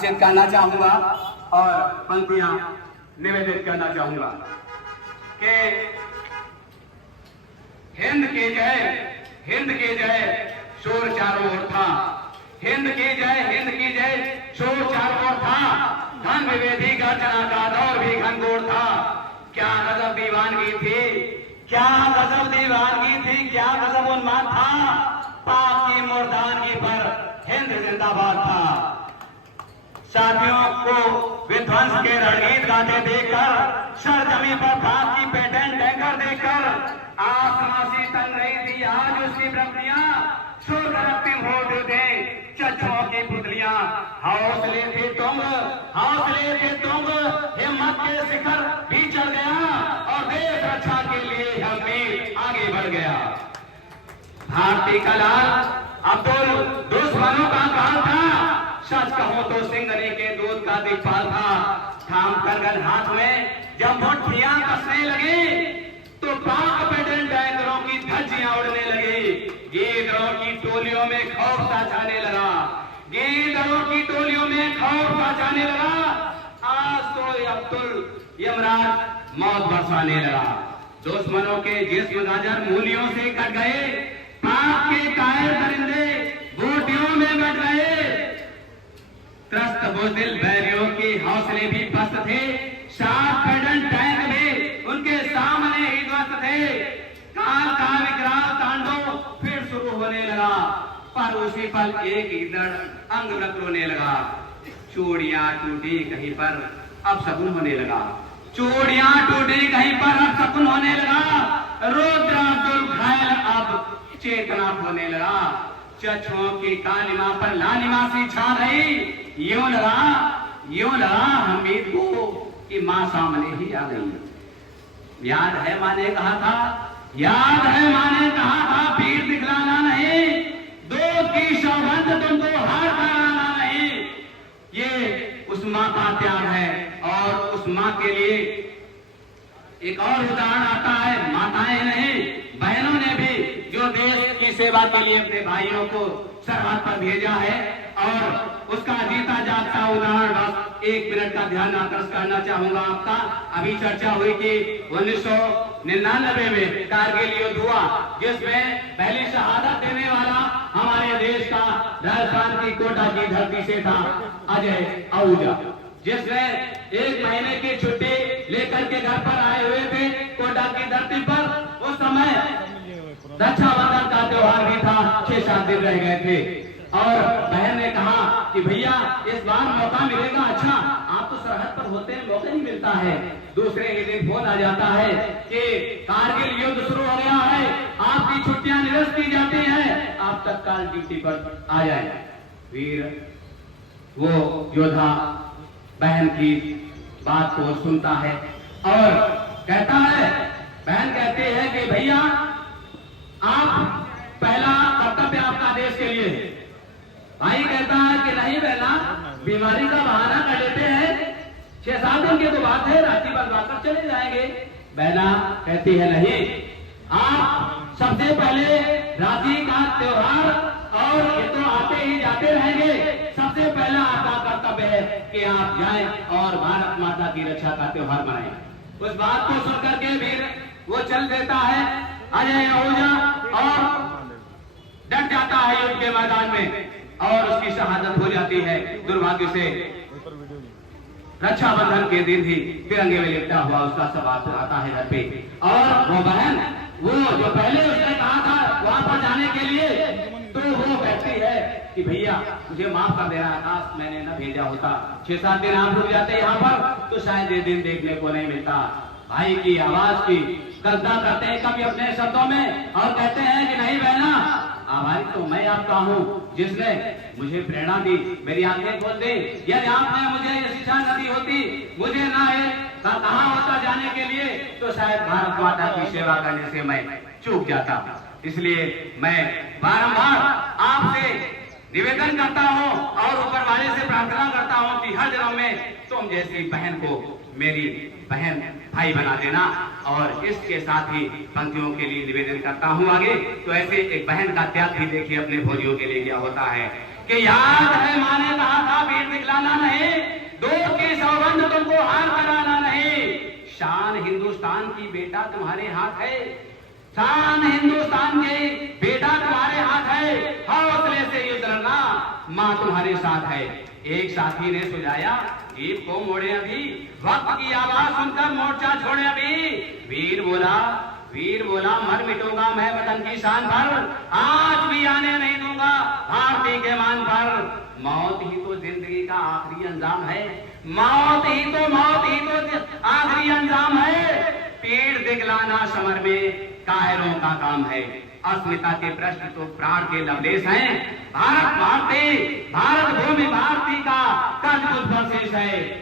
करना चाहूंगा और पंक्तियां निवेदित करना चाहूंगा कि हिंद की जय शोर चारों ओर था। हिंद की जय शोर चारों ओर था। धन विवेदी गर्जना का दौर भी घनघोर था। क्या गजब दीवानगी थी, क्या गजब दीवानगी थी, क्या गजब उन्माद था। पाक की मुर्दानगी पर हिंद जिंदाबाद था। साथियों को विध्वंस के रणगीत गाते देखकर, सरजमी पर पाक की पेटेंट टैंकर देखकर आसमां से तन रही थी आज उसकी प्रगतियां। शोरगुल हो थे चच्चों की पुतलियां। हौसले थे तुंग, हिम्मत के शिखर भी चढ़ गया और देश रक्षा के लिए हम भी आगे बढ़ गया। भारती का लाल अब्दुल दुश्मनों का काल था। सच कहो तो सिंगरी के दूध का दिखपाल था। थाम कर गन हाथ में जब मुट्ठियां कसने लगी तो पाक पेटेंट टैंकरों की धज्जियां उड़ने लगी। गीदड़ों की टोलियों में खौफ सा छाने लगा। आज तो अब्दुल यमराज मौत बरसाने लगा। दुश्मनों के जिस्म गाजर मूलियों से कट गए। पाक के कायर दरिंदे बूटियों में बैठ गए। त्रस्त बुज़दिल बैरियों के हौसले भी पस्त थे। 7 पेटेंट टैंक भी उनके सामने ही ध्वस्त थे। काल का विकराल तांडव फिर शुरू होने लगा, पर उसी पल एक ईंधन अंग रक्त रोने लगा। चूड़ियां टूटी कहीं पर अब शकुन होने लगा। चूड़ियां टूटी कहीं पर अब शकुन होने लगा। रुद्र अब्दुल घायल अब चेतना होने लगा। चच्छों की कालिमा पर लालिमा सी छा रही। यूं लगा हमीद को कि मां सामने ही आ गई। याद है मां ने कहा था पीर दिखलाना नहीं, दो की सौगंध तुमको हार कराना नहीं। ये उस मां का त्याग है और उस मां के लिए एक और उदाहरण आता है। माताएं नहीं, बहनों ने भी जो देश की सेवा के लिए अपने भाइयों को सरहद पर भेजा है और उसका जीता जागता उदाहरण बस 1 मिनट का ध्यान आकर्षित करना चाहूंगा आपका। अभी चर्चा हुई कि 1999 में कारगिल युद्ध हुआ, जिसमें पहली शहादत देने वाला हमारे देश का राजस्थान की कोटा की धरती से था अजय आहूजा, जिसने 1 महीने की छुट्टी लेकर के घर पर आए हुए थे कोटा की धरती पर। उस समय रक्षाबंधन का त्योहार भी था, 6-7 दिन रह गए थे और बहन ने कहा कि भैया इस बार मौका मिलेगा। अच्छा, आप तो सरहद पर होते हैं, मौका नहीं मिलता है। दूसरे ही दिन फोन आ जाता है कि कारगिल युद्ध शुरू हो गया है, आपकी छुट्टियां निरस्त की जाती हैं, आप तत्काल ड्यूटी पर आ जाए। फिर वो योद्धा बहन की बात को सुनता है और कहता है, बहन कहती है कि भैया आप पहला कर्तव्य आपका देश के लिए है। भाई कहता है कि नहीं बहना, बीमारी का बहाना कर लेते हैं, 6-7 दिन की तो बात है, राखी बंधवाकर चले जाएंगे। बहना कहती है नहीं, आप सबसे पहले राखी का त्योहार और ये तो आते ही जाते रहेंगे, सबसे पहला आपका कर्तव्य है कि आप जाएं और भारत माता की रक्षा का त्योहार मनाएं। उस बात को सुनकर के फिर वो चल देता है अजय आहूजा और डट जाता है युद्ध के मैदान में और उसकी शहादत हो जाती है। दुर्भाग्य से रक्षाबंधन के दिन ही तिरंगे में लिपटा हुआ उसका शव आता है घर पे और वो बहन, वो जो पहले उसने कहा था वहां पर जाने के लिए, तो वो कहती है कि भैया मुझे माफ कर देना, आकाश मैंने न भेजा होता। 6-7 दिन आप रुक जाते यहाँ पर तो शायद ये दिन देखने को नहीं मिलता। भाई की आवाज की कल्पना करते हैं कभी अपने शब्दों में और कहते हैं कि नहीं बहना, आभारी तो मैं आपका हूँ जिसने मुझे प्रेरणा दी, मेरी आंखें खोल दी। यदि आपने मुझे ये शिक्षा न दी होती, मुझे ना कहा होता जाने के लिए, तो शायद भारत माता की सेवा करने से मैं चूक जाता। इसलिए मैं बारंबार आपसे निवेदन करता हूँ और ऊपर वाले से प्रार्थना करता हूँ कि हर जन्म में तुम जैसी बहन को मेरी बहन भाई बना देना। और इसके साथ ही पंक्तियों के लिए निवेदन करता हूँ आगे, तो ऐसे एक बहन का त्याग भी देखिए अपने भोजियों के लिए क्या होता है। कि याद है माँ ने कहा था वीर दिखलाना नहीं, दूध की सौगंध तुमको हार कराना नहीं। शान हिंदुस्तान की बेटा तुम्हारे हाथ है, शान हिंदुस्तान के बेटा तुम्हारे हाथ है, हौसले से युद्ध लड़ना, माँ तुम्हारे साथ है। एक साथी ने सुझाया, जीप को मोड़े अभी, वक्त की आवाज सुनकर मोर्चा छोड़े अभी। वीर बोला मर मिटूंगा मैं वतन की शान पर, आज भी आने नहीं दूंगा भारती के मान पर। मौत ही तो जिंदगी का आखिरी अंजाम है, मौत ही तो आखिरी अंजाम है। पीड़ दिखलाना समर में कायरों का काम है, अस्मिता के प्रश्न तो प्राण के लवलेश हैं। भारत भूमि भारती का अद्भुत अवशेष है।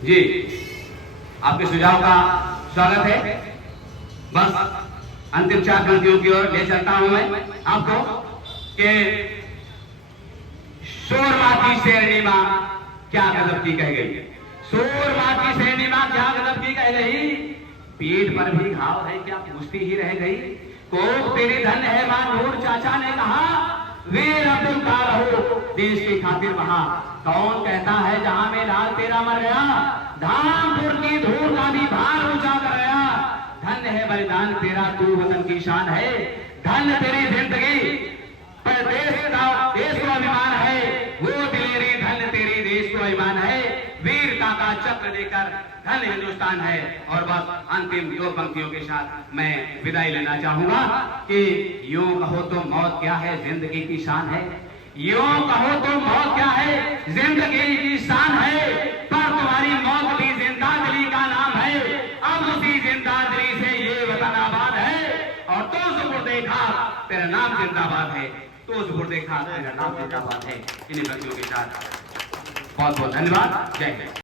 जी, आपके सुझाव का स्वागत है। बस अंतिम 4 पंक्तियों की ओर ले चलता हूं मैं आपको कि शोरबा की शेरनी मां क्या गजब की कह गई, शोरबा की शेरनी मां क्या गजब की कह गई। पीठ पर भी घाव है क्या पूछती ही रह गई, कोख तेरी धन है मां नूर चाचा ने कहा, वीर अब्दुल का रहो देश की खातिर वहां। कौन कहता है जहां में लाल तेरा मर गया, धामपुर की धूल का भी भार ऊंचा कर गया। धन्य है बलिदान तेरा तू वतन की शान है, धन्य तेरी जिंदगी पर देश को अभिमान है, वो दिलेरी धन्य तेरी देश को अभिमान है। वीरता का चक्र देकर धन्य हिंदुस्तान है। और बस अंतिम 2 पंक्तियों के साथ मैं विदाई लेना चाहूंगा कि यूं कहो तो मौत क्या है जिंदगी की शान है, यूं कहो तो मौत क्या है जिंदगी की शान है, पर तुम्हारी मौत भी जिंदादिली का नाम है। अब उसी जिंदादिली से ये वतन आबाद है, और तो सुपुर देखा तेरा नाम जिंदाबाद है, तो सुपुर देखा तेरा नाम जिंदाबाद है। इन्हीं पंक्तियों के साथ बहुत बहुत धन्यवाद। जय हिंद।